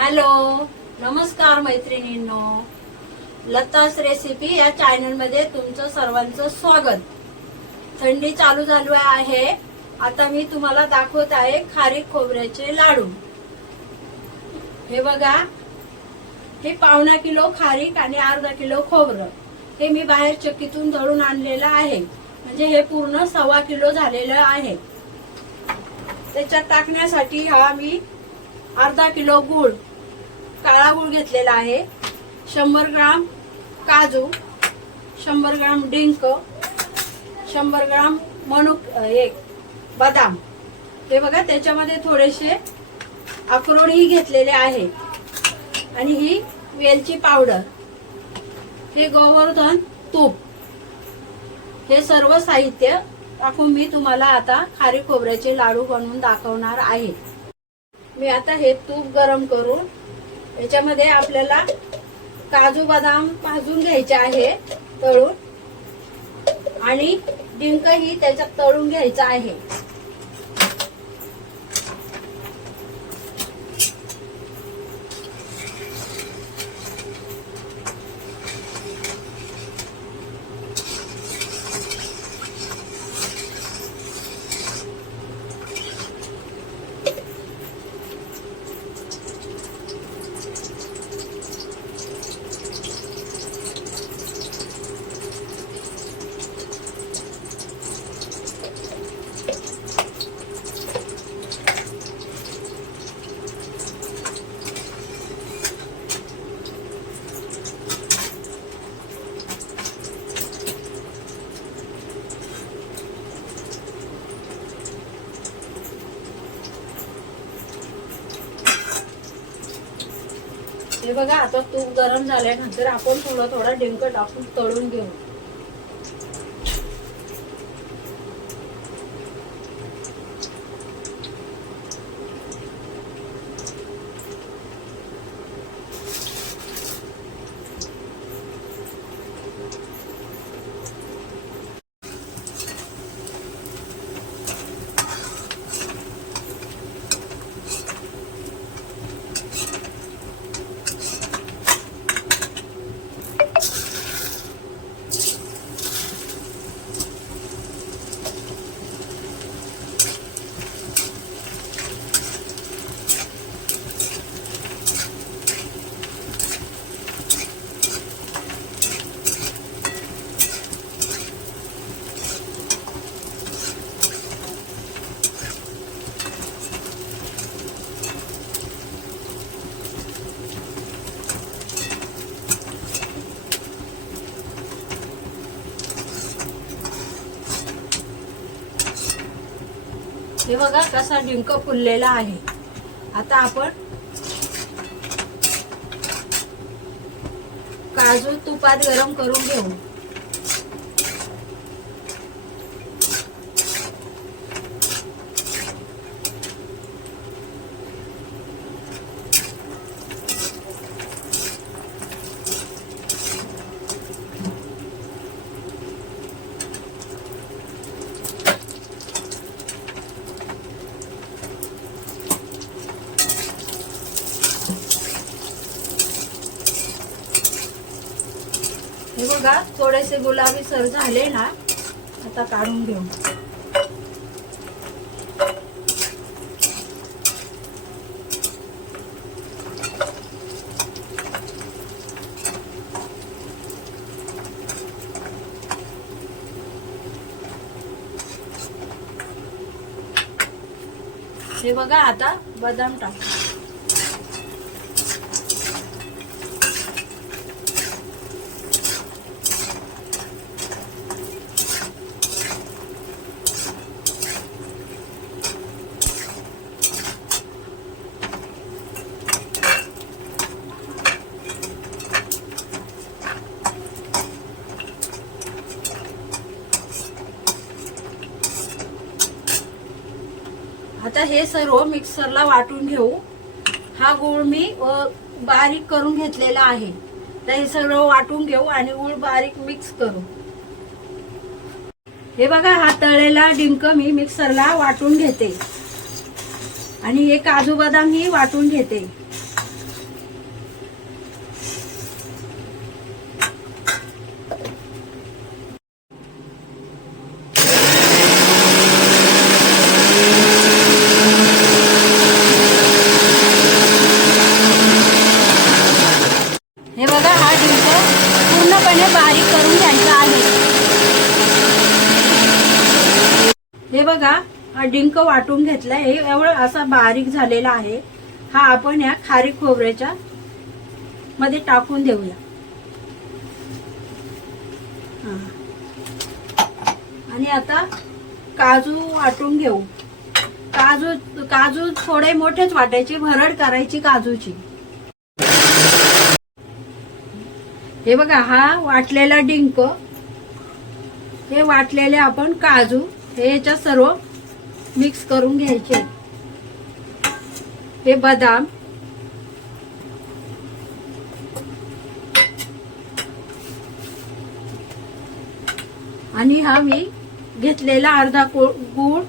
Hello नमस्कार मैत्रिणींनो. लतास recipe या चॅनलमध्ये तुमचं सर्वांचं स्वागत. थंडी चालू झाली आहे. आता मी तुम्हाला दाखवत आहे खारीक खोबऱ्याचे लाडू. हे बघा हे पावणा किलो खारीक आणि अर्धा किलो खोबरं. हे मी बाहेर चक्कीतून दळून आणलेलं आहे. म्हणजे हे पूर्ण सव्वा किलो झालेलं आहे. त्याच्यात टाकण्यासाठी हा मी अर्धा किलो गूळ काळा गुळ घेतलेला आहे. शंभर ग्राम काजू शंभर ग्राम डिंक शंभर ग्राम मनुक एक बदाम. हे बघा त्याच्यामध्ये थोडेसे अक्रोडही घेतलेले आहे. आणि ही वेलची पावडर. हे गोवर्धन तूप. हे सर्व साहित्य टाकून मी तुम्हाला आता खारी खोबऱ्याचे लाडू बनवून दाखवणार आहे. मी आता हे तूप गरम करून याच्यामध्ये आपल्याला काजू बदाम भाजून घ्यायचे आहे तळून. आणि डिंकही त्याच्यात तळून घ्यायचं आहे. हे बघा आता तूप गरम झाल्यानंतर आपण थोडं थोडं डिंक टाकून तळून घेऊ. हे बघा कसा डिंक फुललेला आहे. आता आपण काजू तुपात गरम करून घेऊ हे बघा थोडेसे गुलाबी सर झाले ना आता काढून घेऊ. हे बघा आता बदाम टाकू. आता हे सर्व मिक्सरला वाटून घेऊ. हा गूळ मी बारीक करून घेतलेला आहे. तर हे सर्व वाटून घेऊ आणि गूळ बारीक मिक्स करू. हे बघा हा तळलेला डिंक मी मिक्सरला वाटून घेते. आणि हे काजू बदाम ही वाटून घेते पूर्णपणे बारीक करून घ्यायचा आहे हे बघा हा डिंक वाटून घेतलाय. हे एवढं असा बारीक झालेला आहे. हा आपण या खारीक खोबऱ्याच्या मध्ये टाकून देऊया. आणि आता काजू वाटून घेऊ. काजू काजू थोडे मोठेच वाटायचे भरड करायची काजूची. हे बघा हा वाटलेला डिंक हे वाटलेले आपण काजू हे याच्या सर्व मिक्स करून घ्यायचे. हे बदाम. आणि हा मी घेतलेला अर्धा गूळ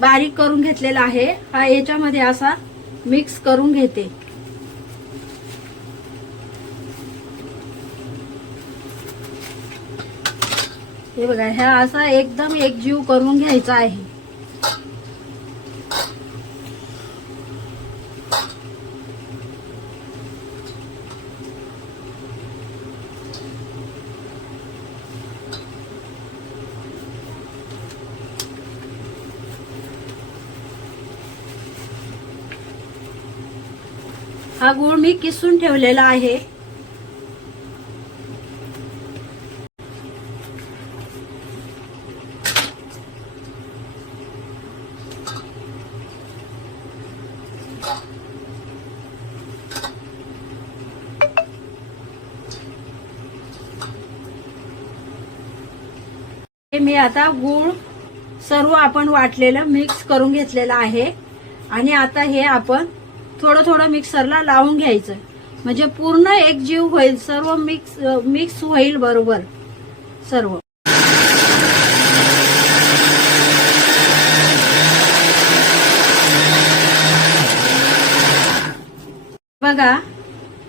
बारीक करून घेतलेला आहे. हा याच्यामध्ये असा मिक्स करून घेते. हे बघा ह्या असा एकदम एकजीव करून घ्यायचा आहे. हा गुळ मी किसून ठेवलेला आहे. हे मी आता गूळ सर्व आपण वाटलेलं मिक्स करून घेतलेलं आहे. आणि आता हे आपण थोडं थोडं मिक्सरला लावून घ्यायचं म्हणजे पूर्ण एक जीव होईल सर्व मिक्स मिक्स होईल बरोबर. सर्व. बघा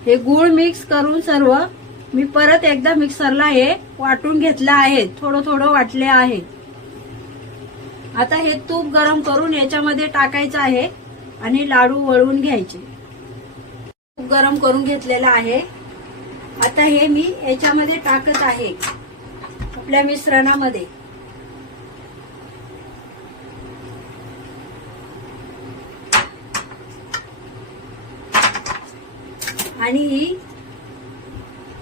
हे गूळ मिक्स करून सर्व मी परत एकदा मिक्सरला हे वाटून घेतलं आहे. थोडं थोडं वाटले आहे. आता हे तूप गरम करून याच्यामध्ये टाकायचं आहे. आणि लाडू वळवून घ्यायचे. खूप गरम करून घेतलेला आहे. आता हे मी याच्यामध्ये टाकत आहे. आपल्या मिश्रणामध्ये. आणि ही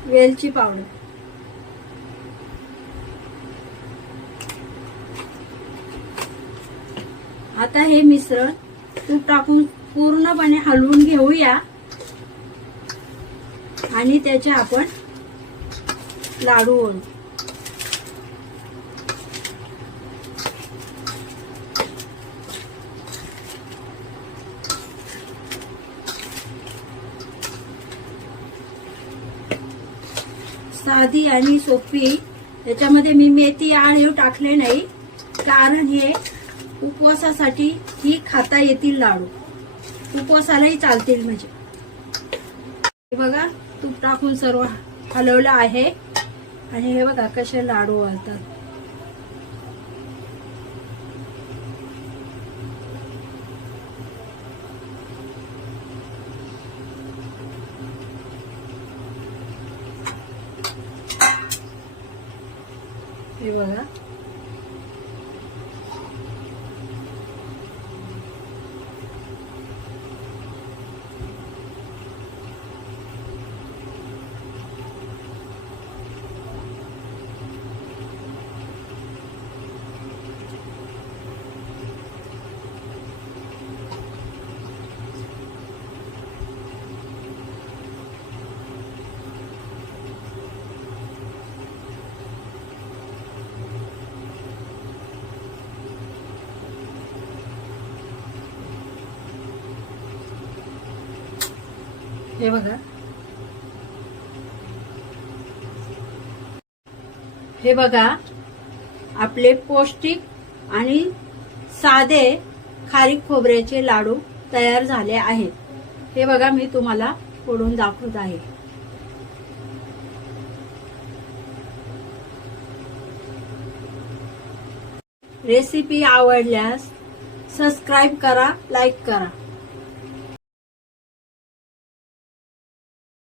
वेलची पावडर. आता हे मिश्रण तूप टाकून पूर्णपणे हलवून घेऊया. आणि त्याचे आपण लाडू साधी आणि सोपी. त्याच्यामध्ये मी मेथी आळीव टाकले नाही. कारण हे उपवासासाठी ही खाता येतील लाडू. उपवासालाही चालतील म्हणजे. हे बघा तूप टाकून सर्व हलवलं आहे. आणि हे बघा कसे लाडू वाळतात. हे बघा. हे बघा. हे बघा. आपले पौष्टिक आणि साधे खारीक खोबऱ्याचे लाडू तयार झाले आहेत. हे बघा मी तुम्हाला फोडून दाखवत आहे. रेसिपी आवडल्यास सबस्क्राईब करा लाईक करा.